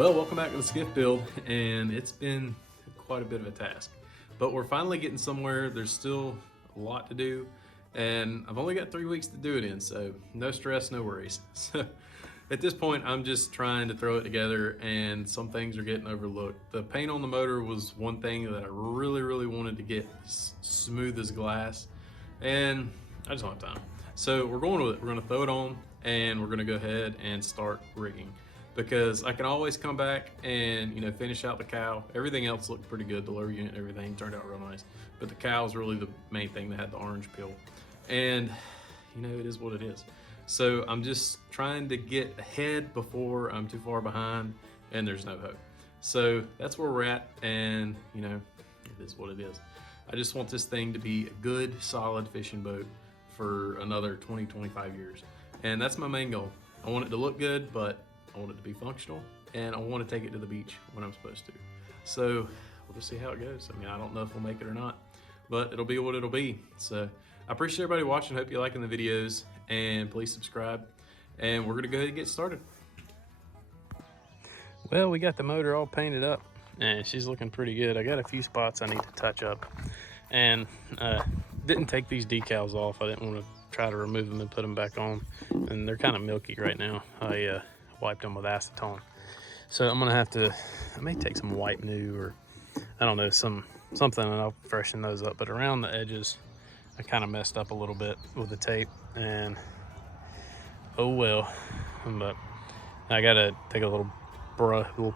Well, welcome back to the Skiff build, and it's been quite a bit of a task, but we're finally getting somewhere. There's still a lot to do, and I've only got 3 weeks to do it in, so no stress, no worries. So at this point, I'm just trying to throw it together, and some things are getting overlooked. The paint on the motor was one thing that I really wanted to get smooth as glass, and I just don't have time. So we're going with it. We're gonna throw it on, and we're gonna go ahead and start rigging, because I can always come back and finish out the cow. Everything else looked pretty good. The lower unit, everything turned out real nice, but the cow is really the main thing that had the orange peel, and it is what it is. So I'm just trying to get ahead before I'm too far behind and there's no hope. So that's where we're at, and it is what it is. I just want this thing to be a good, solid fishing boat for another 20-25 years, and that's my main goal. I want it to look good, but I want it to be functional, and I want to take it to the beach when I'm supposed to. So we'll just see how it goes. I don't know if we'll make it or not, but it'll be what it'll be. So I appreciate everybody watching. Hope you're liking the videos, and please subscribe, and we're gonna go ahead and get started. Well, we got the motor all painted up, and she's looking pretty good. I got a few spots I need to touch up, and didn't take these decals off. I didn't want to try to remove them and put them back on, and they're kind of milky right now. I wiped them with acetone, so I'm gonna have to, I may take some white new, or I don't know, something, and I'll freshen those up. But around the edges I kind of messed up a little bit with the tape, and oh well. But I gotta take a little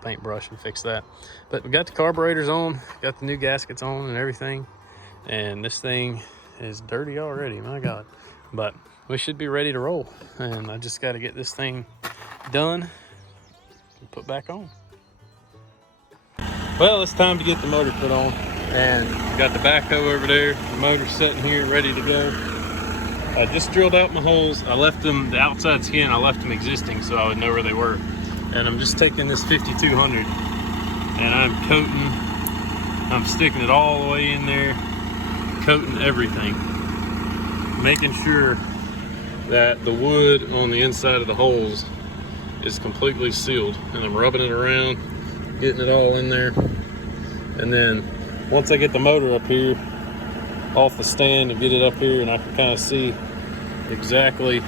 paintbrush and fix that. But we got the carburetors on, got the new gaskets on and everything, and this thing is dirty already, my god. But we should be ready to roll, and I just got to get this thing done and put back on. Well, it's time to get the motor put on, and got the backhoe over there. The motor's sitting here ready to go. I just drilled out my holes. I left them, the outside skin, I left them existing so I would know where they were. And I'm just taking this 5200 and I'm sticking it all the way in there, coating everything, making sure that the wood on the inside of the holes is completely sealed, and I'm rubbing it around, getting it all in there. And then once I get the motor up here off the stand and get it up here, and I can kind of see exactly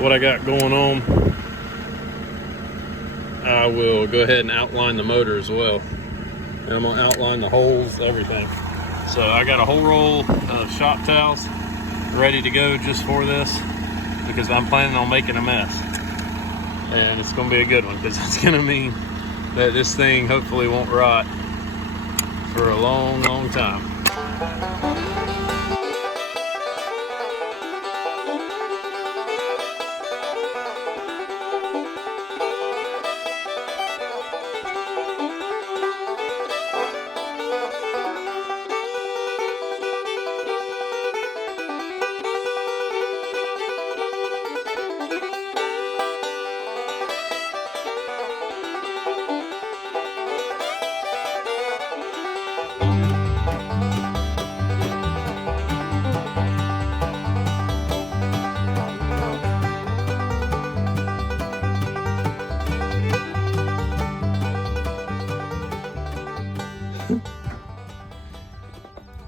what I got going on, I will go ahead and outline the motor as well, and I'm gonna outline the holes, everything. So I got a whole roll of shop towels ready to go just for this, because I'm planning on making a mess, and it's gonna be a good one, because it's gonna mean that this thing hopefully won't rot for a long time.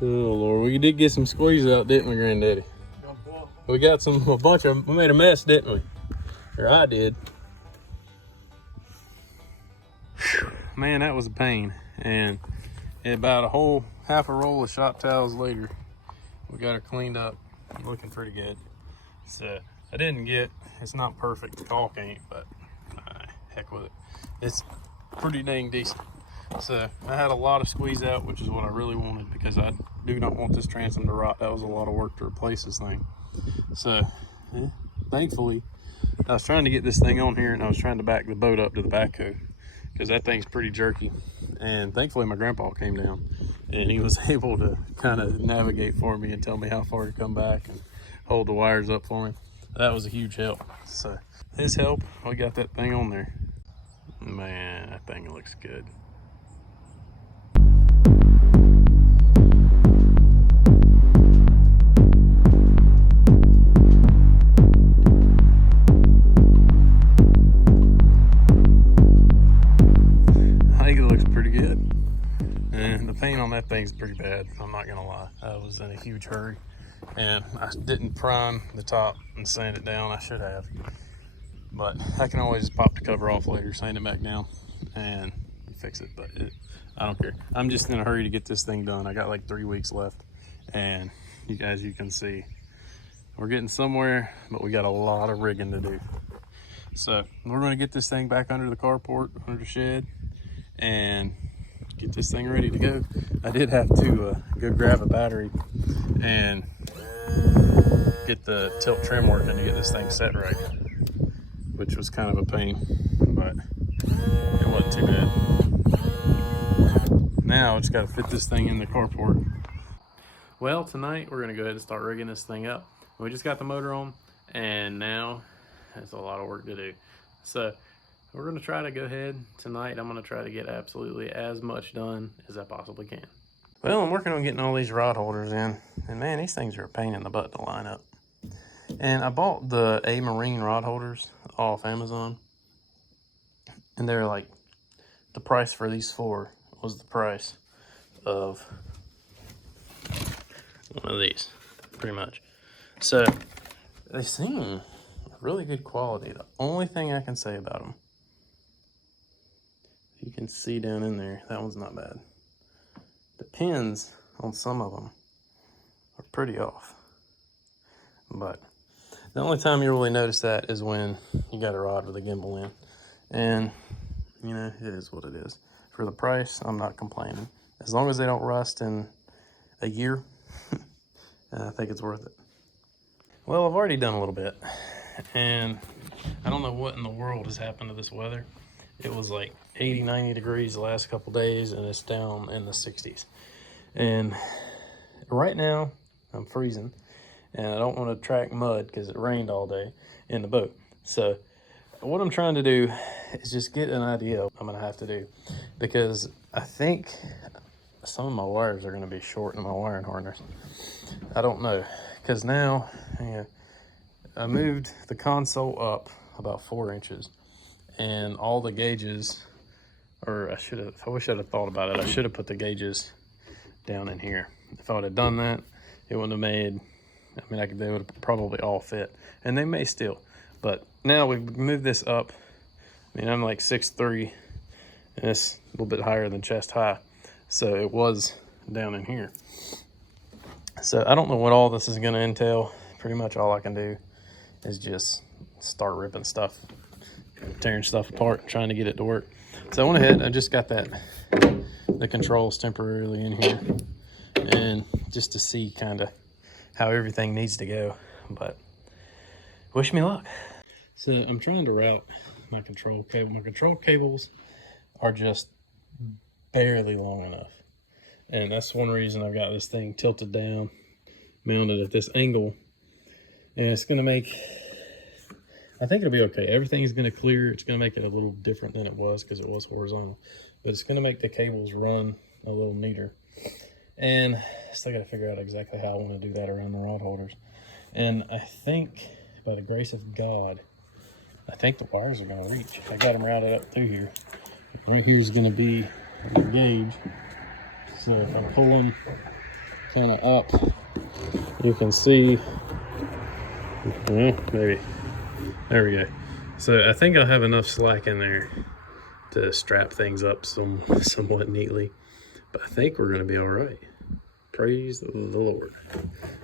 Oh Lord, we did get some squeeze out, didn't we, Granddaddy? We got we made a mess, didn't we? Or I did. Whew, man, that was a pain. And about a whole half a roll of shop towels later, we got her cleaned up, looking pretty good. So I didn't get, it's not perfect, the caulk ain't, but heck with it. It's pretty dang decent. So I had a lot of squeeze out, which is what I really wanted, because I do not want this transom to rot. That was a lot of work to replace this thing. So thankfully, I was trying to get this thing on here, and I was trying to back the boat up to the backhoe, because that thing's pretty jerky. And thankfully my grandpa came down, and he was able to kind of navigate for me and tell me how far to come back and hold the wires up for me. That was a huge help. So his help, we got that thing on there. Man, that thing looks good. paint on that thing's pretty bad, I'm not gonna lie. I was in a huge hurry and I didn't prime the top and sand it down. I should have, but I can always pop the cover off later, sand it back down and fix it. But I don't care. I'm just in a hurry to get this thing done. I got like 3 weeks left, and you can see we're getting somewhere, but we got a lot of rigging to do. So we're going to get this thing back under the carport, under the shed, and get this thing ready to go. I did have to go grab a battery and get the tilt trim working to get this thing set right, which was kind of a pain, but it wasn't too bad. Now I just got to fit this thing in the carport. Well, tonight we're going to go ahead and start rigging this thing up. We just got the motor on, and now there's a lot of work to do. So we're going to try to go ahead tonight. I'm going to try to get absolutely as much done as I possibly can. Well, I'm working on getting all these rod holders in, and man, these things are a pain in the butt to line up. And I bought the A-Marine rod holders off Amazon, and they're like, the price for these 4 was the price of one of these, pretty much. So they seem really good quality. The only thing I can say about them, you can see down in there, that one's not bad. The pins on some of them are pretty off, but the only time you really notice that is when you got a rod with a gimbal in, and you know, it is what it is. For the price, I'm not complaining. As long as they don't rust in a year, I think it's worth it. Well, I've already done a little bit, and I don't know what in the world has happened to this weather. It was like 80, 90 degrees the last couple days, and it's down in the 60s. And right now, I'm freezing, and I don't want to track mud because it rained all day in the boat. So what I'm trying to do is just get an idea of what I'm going to have to do, because I think some of my wires are going to be short in my wiring harness. I don't know, because now, you know, I moved the console up about 4 inches, and all the gauges, or I wish I'd have thought about it. I should have put the gauges down in here. If I would have done that, it wouldn't have made, they would have probably all fit, and they may still. But now we've moved this up. I'm like 6'3", and it's a little bit higher than chest high. So it was down in here. So I don't know what all this is going to entail. Pretty much all I can do is just start ripping stuff, tearing stuff apart, trying to get it to work. So I went ahead, I just got the controls temporarily in here, and just to see kind of how everything needs to go. But wish me luck. So I'm trying to route my control cable. My control cables are just barely long enough, and that's one reason I've got this thing tilted down, mounted at this angle, and it's going to make, I think it'll be okay. Everything's going to clear. It's going to make it a little different than it was because it was horizontal, but it's going to make the cables run a little neater. And still got to figure out exactly how I want to do that around the rod holders. And I think, by the grace of God, I think the wires are going to reach. I got them routed up through here. Right here is going to be the gauge. So if I pull them kind of up, you can see, maybe, there we go. So I think I'll have enough slack in there to strap things up somewhat neatly. But I think we're going to be all right. Praise the Lord.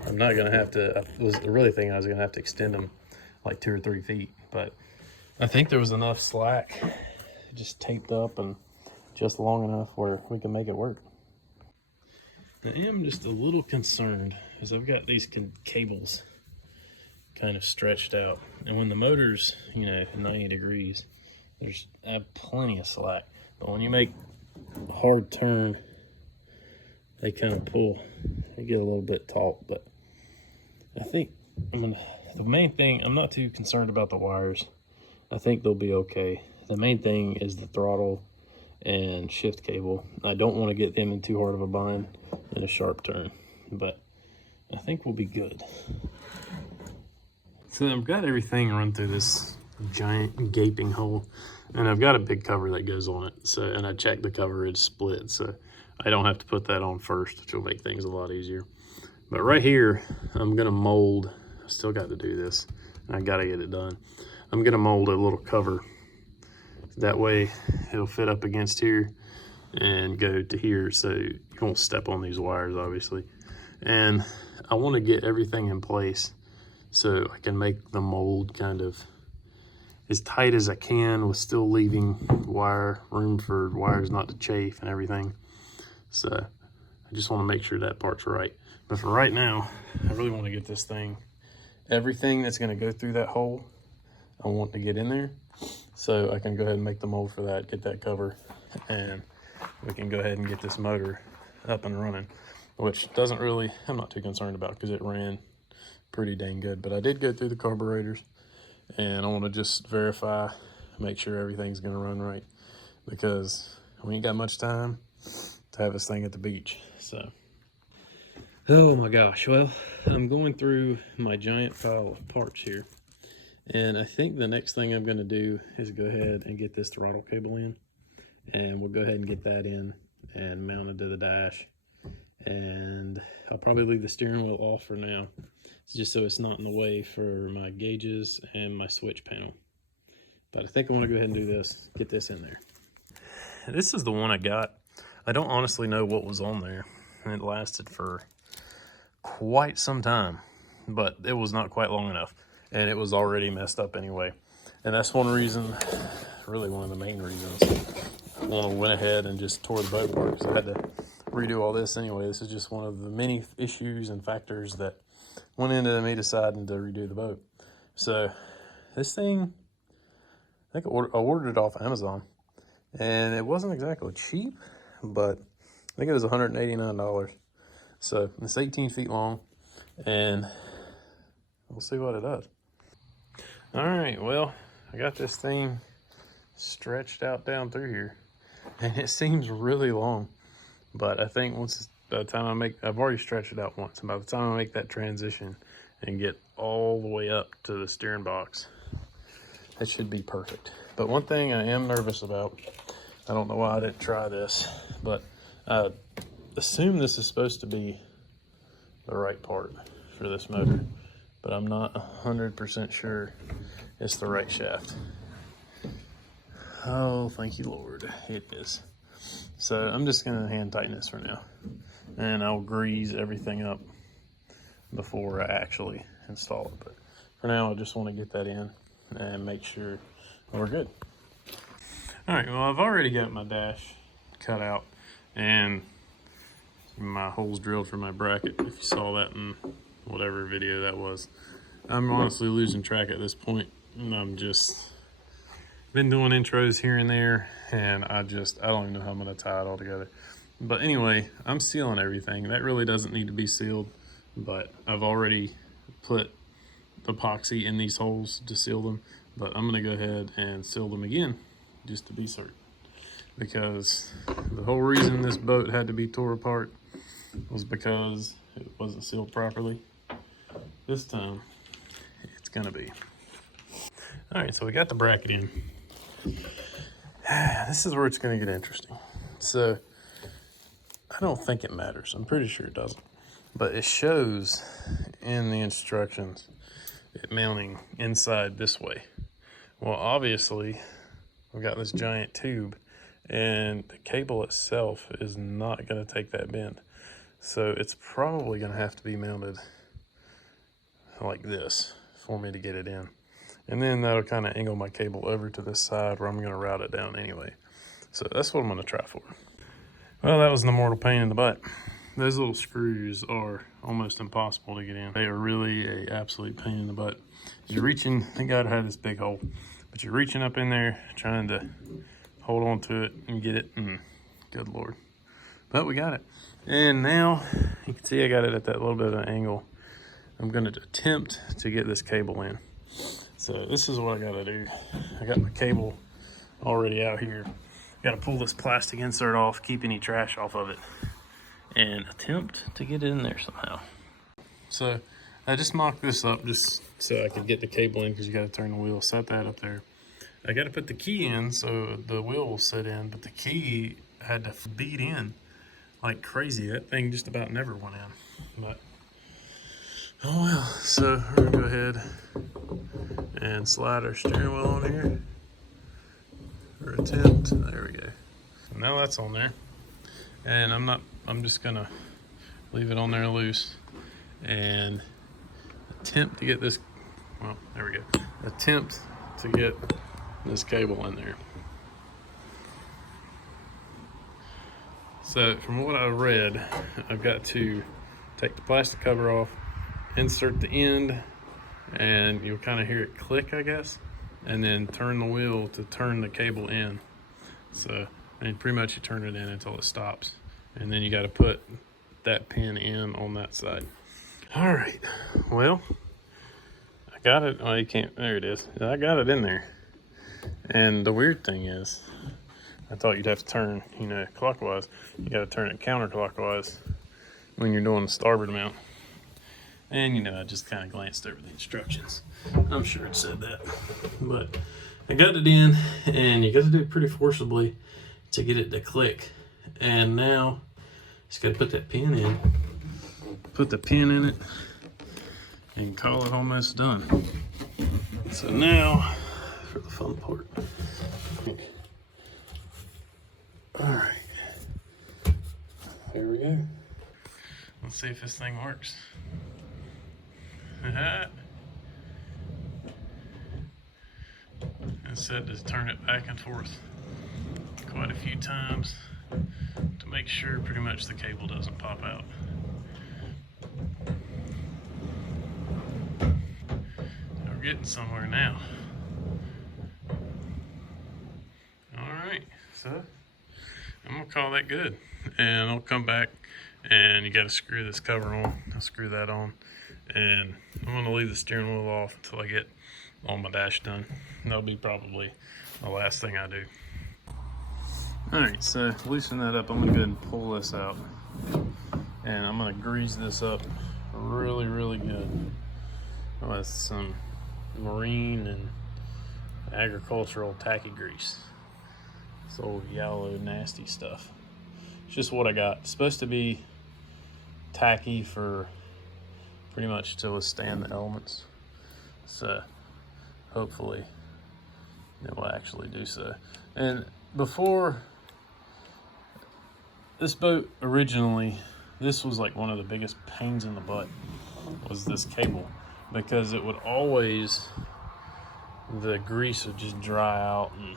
I'm not going to have to, I was really thinking I was going to have to extend them like 2 or 3 feet, but I think there was enough slack just taped up and just long enough where we can make it work. I am just a little concerned because I've got these cables kind of stretched out, and when the motor's, 90 degrees, I have plenty of slack, but when you make a hard turn, they kind of pull. They get a little bit taut, but I think the main thing, I'm not too concerned about the wires. I think they'll be okay. The main thing is the throttle and shift cable. I don't want to get them in too hard of a bind in a sharp turn, but I think we'll be good. So I've got everything run through this giant gaping hole, and I've got a big cover that goes on it. So, and I checked the cover, it's split. So I don't have to put that on first, which will make things a lot easier. But right here, I'm gonna mold, I still got to do this, and I gotta get it done. I'm gonna mold a little cover. That way it'll fit up against here and go to here, so you won't step on these wires, obviously. And I wanna get everything in place so I can make the mold kind of as tight as I can with still leaving room for wires not to chafe and everything. So I just wanna make sure that part's right. But for right now, I really wanna get this thing, everything that's gonna go through that hole, I want to get in there. So I can go ahead and make the mold for that, get that cover, and we can go ahead and get this motor up and running, which doesn't really, I'm not too concerned about because it ran pretty dang good. But I did go through the carburetors, and I want to just verify, make sure everything's going to run right, because we ain't got much time to have this thing at the beach. So, oh my gosh, well, I'm going through my giant pile of parts here, and I think the next thing I'm going to do is go ahead and get this throttle cable in, and we'll go ahead and get that in and mount it to the dash. And I'll probably leave the steering wheel off for now, just so it's not in the way for my gauges and my switch panel. But I think I want to go ahead and do this, get this in there. This is the one I got. I don't honestly know what was on there, and it lasted for quite some time, but it was not quite long enough, and it was already messed up anyway. And that's one reason, really one of the main reasons, I went ahead and just tore the boat apart, because I had to redo all this anyway. This is just one of the many issues and factors that went into me deciding to redo the boat. So this thing, I think I ordered it off Amazon, and it wasn't exactly cheap, but I think it was $189. So it's 18 feet long, and we'll see what it does. All right, well, I got this thing stretched out down through here, and it seems really long. But I think by the time I've already stretched it out once, and by the time I make that transition and get all the way up to the steering box, that should be perfect. But one thing I am nervous about, I don't know why I didn't try this, but I assume this is supposed to be the right part for this motor, but I'm not 100% sure it's the right shaft. Oh, thank you, Lord, it is. So I'm just gonna hand tighten this for now, and I'll grease everything up before I actually install it. But for now, I just want to get that in and make sure we're good. All right, well, I've already got my dash cut out and my holes drilled for my bracket, if you saw that in whatever video that was. I'm honestly losing track at this point, and I'm just been doing intros here and there, and I don't even know how I'm gonna tie it all together. But anyway, I'm sealing everything. That really doesn't need to be sealed, but I've already put epoxy in these holes to seal them. But I'm gonna go ahead and seal them again, just to be certain. Because the whole reason this boat had to be tore apart was because it wasn't sealed properly. This time, it's gonna be. All right, so we got the bracket in. This is where it's going to get interesting. So I don't think it matters. I'm pretty sure it doesn't. But it shows in the instructions it mounting inside this way. Well, obviously, we've got this giant tube, and the cable itself is not going to take that bend. So it's probably going to have to be mounted like this for me to get it in. And then that'll kind of angle my cable over to this side where I'm going to route it down anyway. So that's what I'm going to try for. Well, that was an immortal pain in the butt. Those little screws are almost impossible to get in. They are really an absolute pain in the butt. You're reaching, thank God I had this big hole, but you're reaching up in there trying to hold on to it and get it, and good Lord. But we got it. And now you can see I got it at that little bit of an angle. I'm going to attempt to get this cable in. So this is what I gotta do. I got my cable already out here. Gotta pull this plastic insert off, keep any trash off of it, and attempt to get it in there somehow. So I just mocked this up just so I could get the cable in, because you gotta turn the wheel, set that up there. I gotta put the key in so the wheel will sit in, but the key had to beat in like crazy. That thing just about never went in, but oh well. So we're gonna go ahead and slide our steering wheel on here, or attempt. There we go. So now that's on there, and I'm just gonna leave it on there loose and attempt to get this, well, there we go. Attempt to get this cable in there. So from what I read, I've got to take the plastic cover off, insert the end, and you'll kind of hear it click, I guess, and then turn the wheel to turn the cable in. So, and pretty much you turn it in until it stops, and then you got to put that pin in on that side. All right, well, I got it. Oh, you can't, there it is. I got it in there. And the weird thing is, I thought you'd have to turn, you know, clockwise. You got to turn it counterclockwise when you're doing the starboard mount. And, you know, I just kind of glanced over the instructions. I'm sure it said that. But I got it in, and you got to do it pretty forcibly to get it to click. And now, just got to put that pin in. Put the pin in it, and call it almost done. So now, for the fun part. All right, there we go. Let's see if this thing works. It said to turn it back and forth quite a few times to make sure pretty much the cable doesn't pop out. So we're getting somewhere now. All right, so I'm gonna call that good, and I'll come back, and you got to screw this cover on. I'll screw that on, and I'm gonna leave the steering wheel off until I get all my dash done. That'll be probably the last thing I do. All right, so loosen that up. I'm gonna go ahead and pull this out, and I'm gonna grease this up really, really good with some marine and agricultural tacky grease. This old yellow nasty stuff. It's just what I got. It's supposed to be tacky for pretty much to withstand the elements. So hopefully it will actually do so. And before this boat originally, this was like one of the biggest pains in the butt, was this cable, because it would always, the grease would just dry out and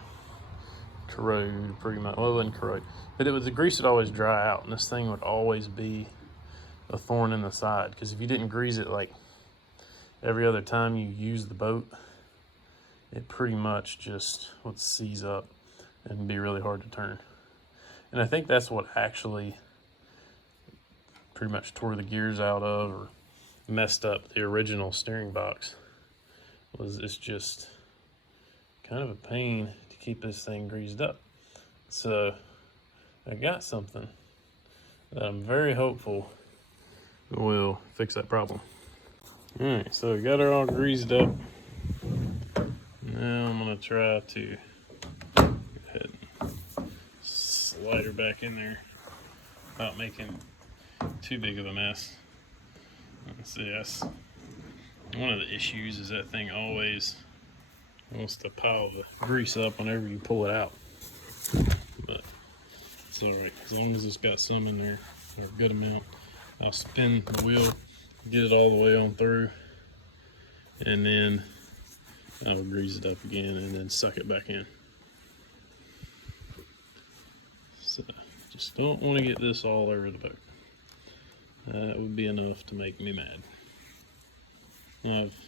corrode pretty much. Well, it wouldn't corrode, but the grease would always dry out, and this thing would always be a thorn in the side, because if you didn't grease it like every other time you use the boat, it pretty much just would seize up and be really hard to turn. And I think that's what actually pretty much tore the gears out of, or messed up the original steering box, was it's just kind of a pain to keep this thing greased up. So I got something that I'm very hopeful will fix that problem. All right, so we got her all greased up. Now I'm gonna try to go ahead and slide her back in there without making too big of a mess. Let's see, that's one of the issues, is that thing always wants to pile the grease up whenever you pull it out. But it's all right, as long as it's got some in there, or a good amount. I'll spin the wheel, get it all the way on through, and then I'll grease it up again and then suck it back in. So just don't want to get this all over the boat. That would be enough to make me mad.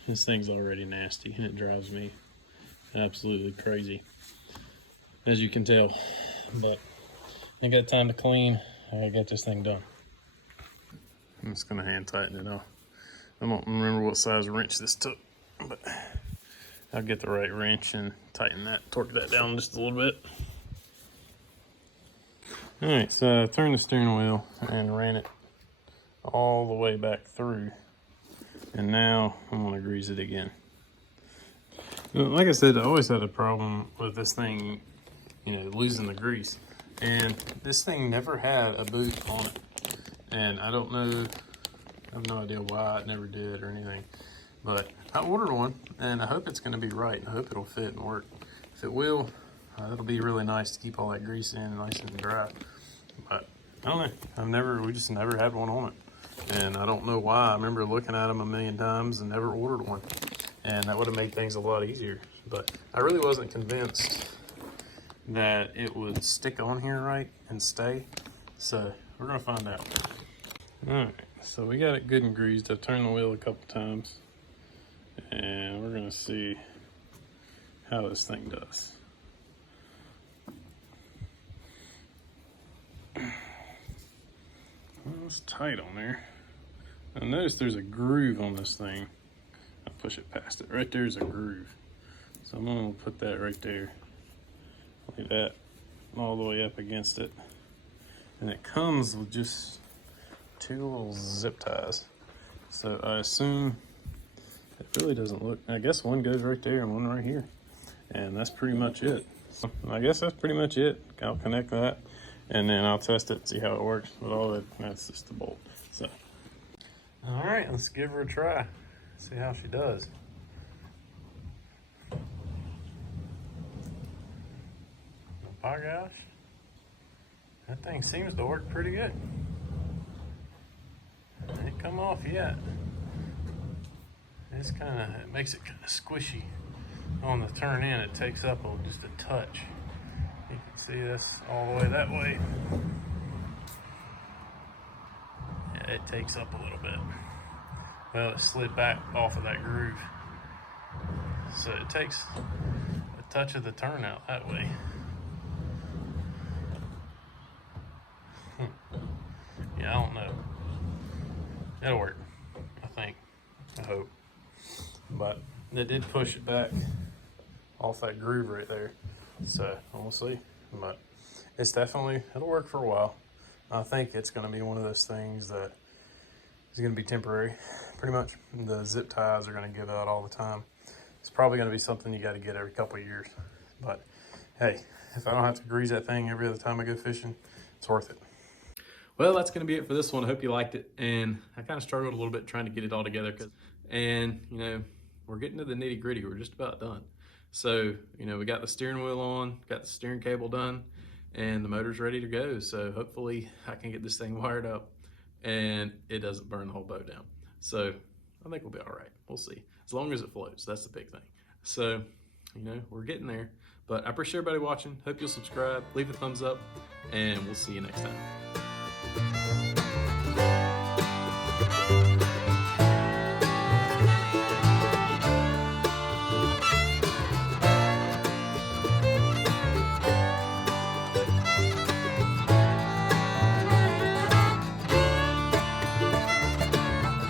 This thing's already nasty, and it drives me absolutely crazy, as you can tell. But I got time to clean. I gotta get this thing done. I'm just gonna hand tighten it off. I don't remember what size wrench this took, but I'll get the right wrench and tighten that, torque that down just a little bit. All right, so I turned the steering wheel and ran it all the way back through, and now I'm gonna grease it again. Like I said, I always had a problem with this thing, you know, losing the grease. And this thing never had a boot on it. And I don't know, I have no idea why it never did or anything. But I ordered one, and I hope it's gonna be right. I hope it'll fit and work. If it will, it'll be really nice to keep all that grease in and nice and dry. But I don't know, we just never had one on it. And I don't know why. I remember looking at them a million times and never ordered one. And that would have made things a lot easier. But I really wasn't convinced that it would stick on here right and stay. So we're gonna find out. All right, so we got it good and greased. I've turned the wheel a couple times, and we're gonna see how this thing does. Well, it's tight on there. Now notice there's a groove on this thing. I'll push it past it. Right there's a groove. So I'm gonna put that right there. Like that, all the way up against it. And it comes with just 2 little zip ties. So I assume it really doesn't look, I guess one goes right there and one right here. And that's pretty much it. So I guess that's pretty much it. I'll connect that and then I'll test it and see how it works. But all that, that's just the bolt. So, all right, let's give her a try. See how she does. Oh gosh, that thing seems to work pretty good. It ain't come off yet. It's it makes it kind of squishy on the turn in. It takes up just a touch. You can see this all the way that way. Yeah, it takes up a little bit. Well, it slid back off of that groove. So it takes a touch of the turn out that way. Yeah, I don't know. It'll work, I think. I hope. But they did push it back off that groove right there. So we'll see. But it's definitely, it'll work for a while. I think it's going to be one of those things that is going to be temporary. Pretty much the zip ties are going to give out all the time. It's probably going to be something you got to get every couple of years. But hey, if I don't have to grease that thing every other time I go fishing, it's worth it. Well, that's going to be it for this one. I hope you liked it. And I kind of struggled a little bit trying to get it all together. And, you know, we're getting to the nitty gritty. We're just about done. So, you know, we got the steering wheel on, got the steering cable done, and the motor's ready to go. So hopefully I can get this thing wired up and it doesn't burn the whole boat down. So I think we'll be all right. We'll see. As long as it floats, that's the big thing. So, you know, we're getting there. But I appreciate everybody watching. Hope you'll subscribe, leave a thumbs up, and we'll see you next time.